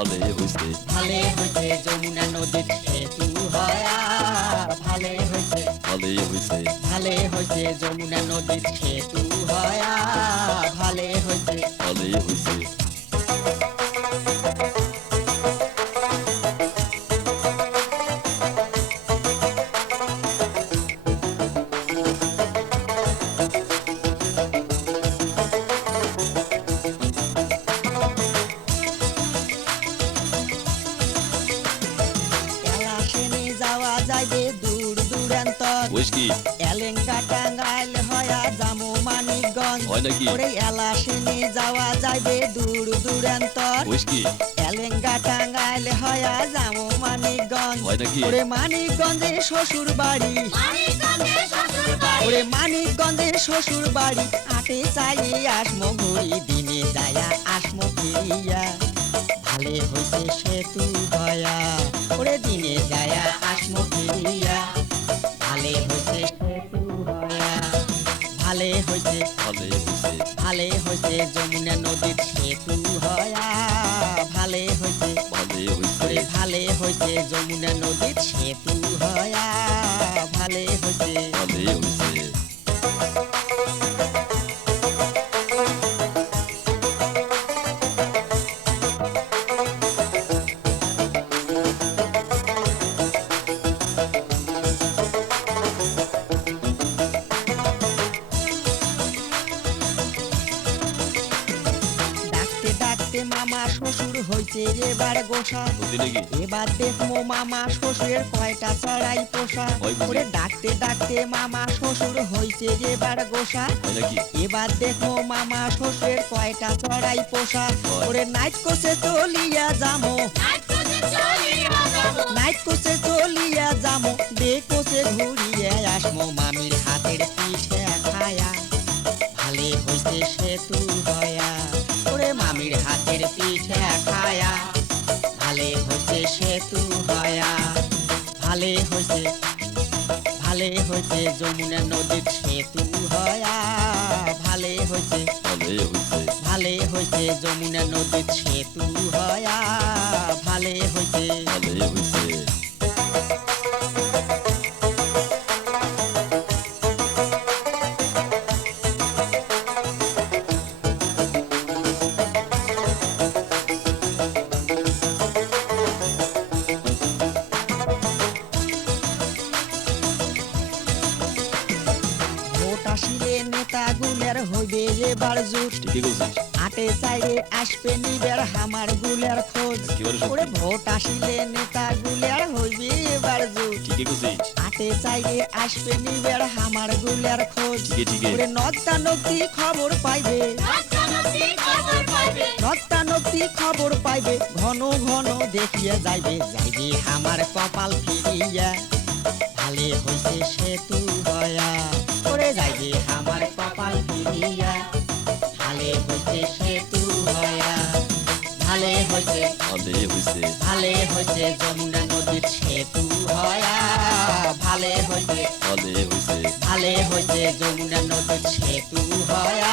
ভালে হইছে ভালে হইছে যমুনা নদীর সেতু হয়া ভালে হইছে ভালে হইছে ভালে হইছে যমুনা নদীর সেতু হয়া ভালে হইছে ভালে হইছে এলাসেনে যাওয়া যাইবে দূর দূরান্তর কইস কি এলেঙ্গা টাঙ্গাইল হয়া জামু মানিকগঞ্জ হয় নাকি? ওরে এলাসেনে যাওয়া যাইবে দূর দূরান্তর কইস কি এলেঙ্গা টাঙ্গাইল হয়া জামু মানিকগঞ্জ হয় নাকি? ওরে মানিকগঞ্জে শ্বশুর বাড়ি ওরে মানিকগঞ্জে শ্বশুর বাড়ি আটে চাই আসমো ঘুরি দিনে যায়া আসমো ফিরিয়া ভালে হইছে সেতু ভয়া ওরে দিনে যায়া আসমো ফিরিয়া ভালে হইছে সেতু ভয়া ভালে হইছে ভালে হইছে ভালে হইছে যমুনা নদীর সেতু হয়া ভালে হইছে ভালে হইছে ওরে ভালে হইছে যমুনা নদীর সেতু হয়া ভালে হইছে ভালে হইছে ডাকতে ডাকতে মামা শ্বশুর হইছে এবার গোসা বুঝলি নাকি এবার দেখবো মামা শ্বশুরের কয়টা চড়াই পোষা হয় বুঝি। ওরে ডাকতে ডাকতে মামা শ্বশুর হইছে এবার গোসা হয় নাকি এবার দেখবো মামা শ্বশুরের কয়টা চড়াই পোষা হয়। ওরে নাইট কোসে চলিয়া যামো নাইট কোসে চলিয়া যামো দে কোসে ঘুরিয়ে আসমো মামির হাতের পিঠে খায়া ভালে হইছে সেতু হয়া ওরে মামির হাতের পিঠে খায়া ভালে হইছে সেতু হয়া ভালে হইছে ভালে হইছে যমুনা নদীর সেতু হয়া ভালে হইছে ভালে হইছে ভালে হইছে যমুনা নদীর সেতু হয়া ভালে হইছে ভালে হইছে ভোট আসিলে নেতাগুলের হইবে এবার জুট ঠিকই কইছিস আটে চাইরে আসবে নিবের হামার গুলের খোঁজ একেবারে সত্যি। ওরে ভোট আসিলে নেতাগুলের হইবে এবার জুট ঠিকই কইছিস আটে চাইরে আসবে নিবের হামার গুলের খোঁজ ঠিকই ঠিকই ওরে নদ্দা নদী খবর পাইবে নদ্দা নদী খবর পাইবে ঘন ঘন দেখিয়া যাইবে যাইবে আমার কপাল ফিরিয়া ভালে হইছে সেতু হয়া ওরে যাইবে আমার কপাল ফিরিয়া ভালে হইছে সেতু হয়া ভালে হইছে ভালে হইছে ভালে হইছে যমুনা নদীর সেতু হয়া ভালে হইছে ভালে হইছে ভালে হইছে যমুনা নদীর সেতু হয়া